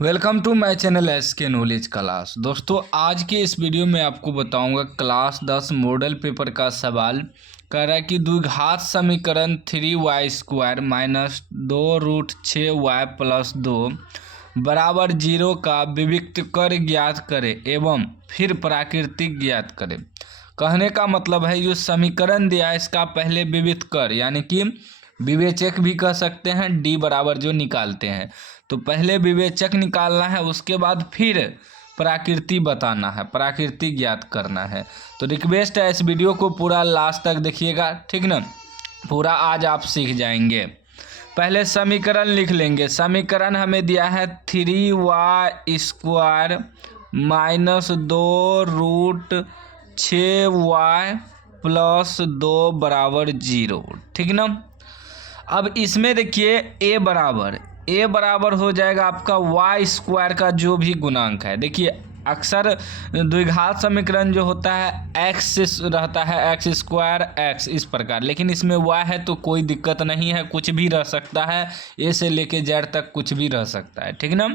Welcome to my channel SK knowledge class. दोस्तों, आज के इस वीडियो में आपको बताऊंगा क्लास 10 मॉडल पेपर का सवाल। कह रहा है कि द्विघात समीकरण 3y² माइनस 2√6y प्लस 2 बराबर 0 का विविक्त कर ज्ञात करें एवं फिर प्राकृतिक ज्ञात करें। कहने का मतलब है जो समीकरण दिया है इसका पहले विविक्त कर यानी कि विवेचक भी कह सकते हैं, डी बराबर जो निकालते हैं तो पहले विवेचक निकालना है, उसके बाद फिर प्राकृति बताना है, प्राकृति ज्ञात करना है। तो रिक्वेस्ट है इस वीडियो को पूरा लास्ट तक देखिएगा, ठीक ना। पूरा आज आप सीख जाएंगे। पहले समीकरण लिख लेंगे। समीकरण हमें दिया है 3y² माइनस 2√6y प्लस 2 बराबर 0, ठीक ना। अब इसमें देखिए a बराबर हो जाएगा आपका y² का जो भी गुणांक है। देखिए अक्सर द्विघात समीकरण जो होता है x से रहता है, x² x इस प्रकार, लेकिन इसमें y है तो कोई दिक्कत नहीं है, कुछ भी रह सकता है, a से लेके z तक कुछ भी रह सकता है, ठीक ना।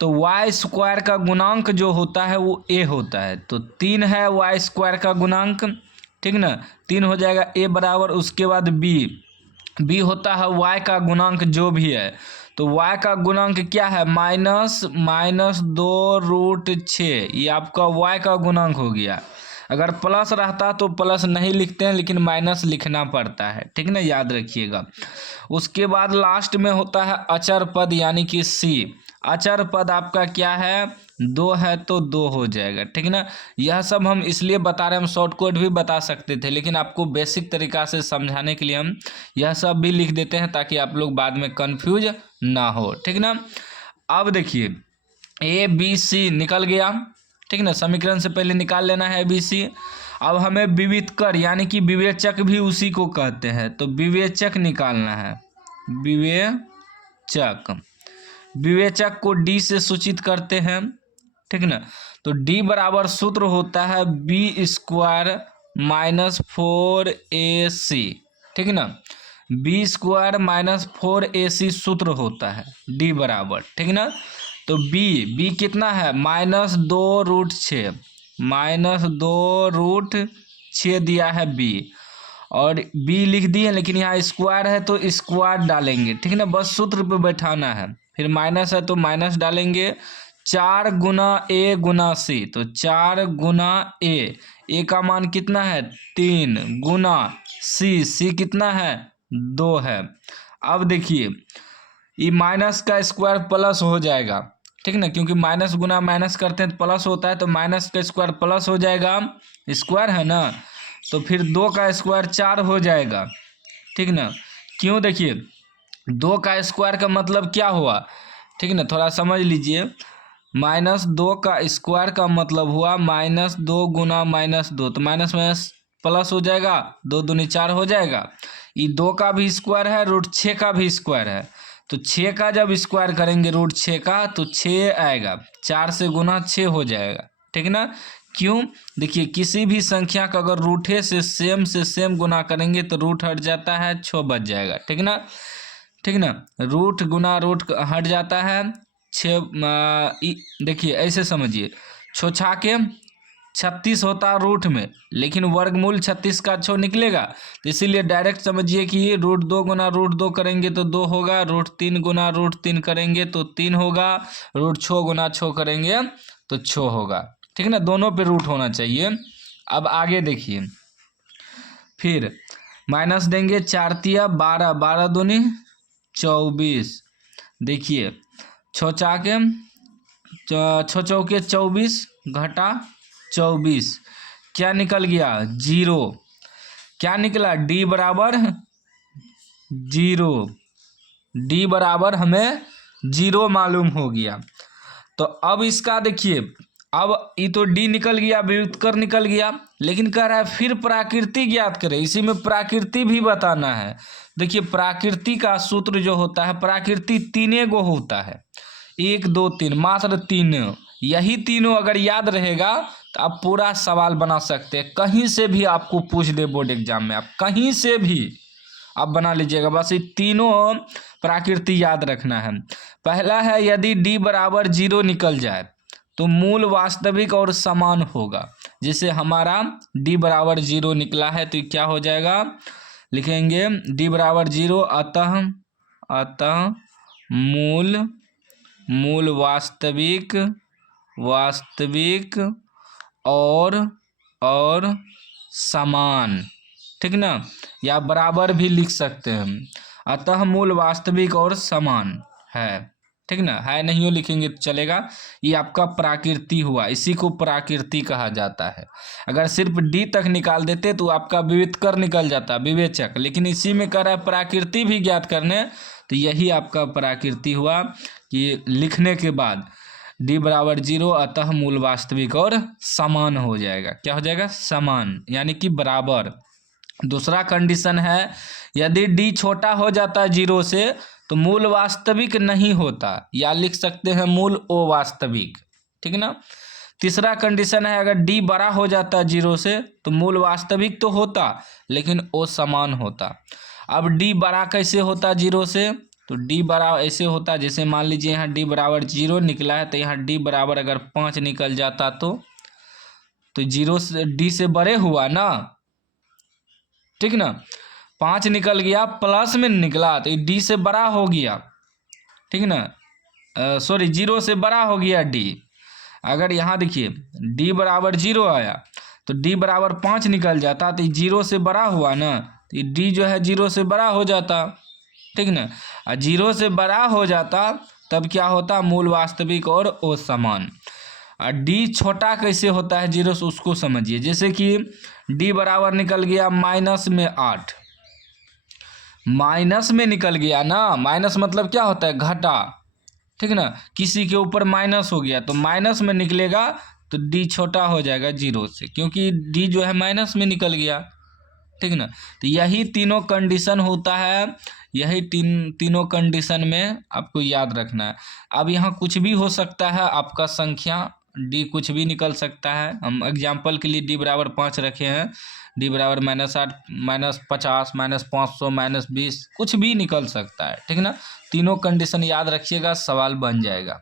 तो y² का गुणांक जो होता है वो a होता है, तो 3 है y² का गुणांक, ठीक ना। 3 हो जाएगा a बराबर, उसके बाद b होता है y का गुणांक जो भी है, तो y का गुणांक क्या है माइनस 2√6, ये आपका y का गुणांक हो गया। अगर प्लस रहता तो प्लस नहीं लिखते हैं, लेकिन माइनस लिखना पड़ता है, ठीक ना, याद रखिएगा। उसके बाद लास्ट में होता है अचर पद यानी कि c। अचर पद आपका क्या है 2 है तो 2 हो जाएगा, ठीक ना। यह सब हम इसलिए बता रहे हैं, हम शॉर्टकट भी बता सकते थे, लेकिन आपको बेसिक तरीका से समझाने के लिए हम यह सब भी लिख देते हैं ताकि आप लोग बाद में कंफ्यूज ना हो, ठीक ना। अब देखिए ABC निकल गया, ठीक ना। समीकरण से पहले निकाल लेना है ABC। अब हमें विविक्त कर यानी कि विवेचक भी उसी को कहते हैं, तो विवेचक निकालना है। विवेचक को D से सूचित करते हैं, ठीक ना। तो D बराबर सूत्र होता है B² माइनस 4AC, ठीक ना। B² माइनस 4AC सूत्र होता है D बराबर, ठीक ना। तो B कितना है -2√6 दिया है B, और B लिख दिए, लेकिन यहाँ स्क्वायर है तो स्क्वायर डालेंगे, ठीक ना। बस सूत्र पे बैठाना है, फिर माइनस है तो माइनस डालेंगे। 4 गुना A गुना C, तो 4 गुना A का मान कितना है 3 गुना C कितना है 2 है। अब देखिए ये माइनस का स्क्वायर प्लस हो जाएगा, ठीक ना, क्योंकि माइनस गुना माइनस करते हैं तो प्लस होता है, तो माइनस का स्क्वायर प्लस हो जाएगा, स्क्वायर है ना, तो फिर 2 का स्क्वायर 4 हो जाएगा, ठीक ना। क्यों, देखिए 2 का स्क्वायर का मतलब क्या हुआ, ठीक ना, थोड़ा समझ लीजिए। -2 का स्क्वायर का मतलब हुआ -2 गुना -2, तो माइनस माइनस प्लस हो जाएगा, 2 दूनी 4 हो जाएगा। ये 2 का भी स्क्वायर है, √6 का भी स्क्वायर है, तो 6 का जब स्क्वायर करेंगे √6 का तो 6 आएगा, 4 से गुना 6 हो जाएगा, ठीक ना। क्यों, देखिए किसी भी संख्या का अगर रूठे से सेम गुना करेंगे तो रूट हट जाता है, 6 बच जाएगा, ठीक ना, ठीक ना। रूट गुना रूट हट जाता है 6। देखिए ऐसे समझिए, 6 के 36 होता है रूट में, लेकिन वर्गमूल 36 का 6 निकलेगा, तो इसीलिए डायरेक्ट समझिए कि √2 गुना √2 करेंगे तो 2 होगा, √3 गुना √3 करेंगे तो 3 होगा, √6 गुना 6 करेंगे तो 6 होगा, ठीक है ना। दोनों पे रूट होना चाहिए। अब आगे देखिए, फिर माइनस देंगे, 4 तिया 12, 12 दूनी 24, देखिए 6 चौके 24 घटा 24, क्या निकल गया 0, क्या निकला D बराबर 0, D बराबर हमें 0 मालूम हो गया। तो अब इसका देखिए, अब ये तो D निकल गया, विविक्त कर निकल गया, लेकिन कह रहा है फिर प्राकृति ज्ञात करें, इसी में प्राकृति भी बताना है। देखिए प्राकृति का सूत्र जो होता है, प्राकृति 3 गो होता है, 1 2 3, मात्र 3, यही तीनों अगर याद रहेगा तो आप पूरा सवाल बना सकते हैं। कहीं से भी आपको पूछ दे बोर्ड एग्जाम में, आप कहीं से भी आप बना लीजिएगा, बस ये तीनों प्राकृति याद रखना है। पहला है यदि d बराबर 0 निकल जाए तो मूल वास्तविक और समान होगा। जैसे हमारा d बराबर 0 निकला है तो ये क्या हो जाएगा, लिखेंगे d बराबर 0 अतः मूल वास्तविक और समान, ठीक ना, या बराबर भी लिख सकते हैं। अतः मूल वास्तविक और समान है, ठीक ना, है नहीं हो लिखेंगे तो चलेगा। ये आपका प्राकृति हुआ, इसी को प्राकृति कहा जाता है। अगर सिर्फ डी तक निकाल देते तो आपका विविधकर निकल जाता, विवेचक, लेकिन इसी में कह रहा है प्राकृति भी ज्ञात करने, तो यही आपका प्राकृति हुआ कि लिखने के बाद d बराबर 0 अतः मूल वास्तविक और समान हो जाएगा। क्या हो जाएगा, समान, यानी कि बराबर। दूसरा कंडीशन है यदि d छोटा हो जाता है 0 से तो मूल वास्तविक नहीं होता, या लिख सकते हैं मूल अवास्तविक, ठीक ना। तीसरा कंडीशन है अगर d बड़ा हो जाता है 0 से तो मूल वास्तविक तो होता लेकिन असमान होता। अब d बड़ा कैसे होता 0 से, तो d बड़ा ऐसे होता, जैसे मान लीजिए यहाँ d बराबर 0 निकला है तो यहाँ d बराबर अगर 5 निकल जाता तो 0 से d से बड़े हुआ ना, ठीक ना, 5 निकल गया प्लस में निकला तो d से बड़ा हो गया, ठीक ना, सॉरी 0 से बड़ा हो गया d। अगर यहाँ देखिए d बराबर 0 आया तो d बराबर 5 निकल जाता तो 0 से बड़ा हुआ ना, तो d जो है 0 से बड़ा हो जाता, ठीक ना। 0 से बड़ा हो जाता तब क्या होता, मूल वास्तविक और असमान। d छोटा कैसे होता है 0 से, उसको समझिए। जैसे कि d बराबर निकल गया माइनस में 8, माइनस में निकल गया ना, माइनस मतलब क्या होता है, घटा, ठीक ना, किसी के ऊपर माइनस हो गया तो माइनस में निकलेगा तो d छोटा हो जाएगा 0 से, क्योंकि d जो है माइनस में निकल गया, ठीक ना। तो यही तीनों कंडीशन होता है, यही तीनों कंडीशन में आपको याद रखना है। अब यहाँ कुछ भी हो सकता है, आपका संख्या d कुछ भी निकल सकता है। हम एग्जाम्पल के लिए d बराबर 5 रखे हैं, d बराबर -8 -50 -500 -20 कुछ भी निकल सकता है, ठीक ना। तीनों कंडीशन याद रखिएगा, सवाल बन जाएगा।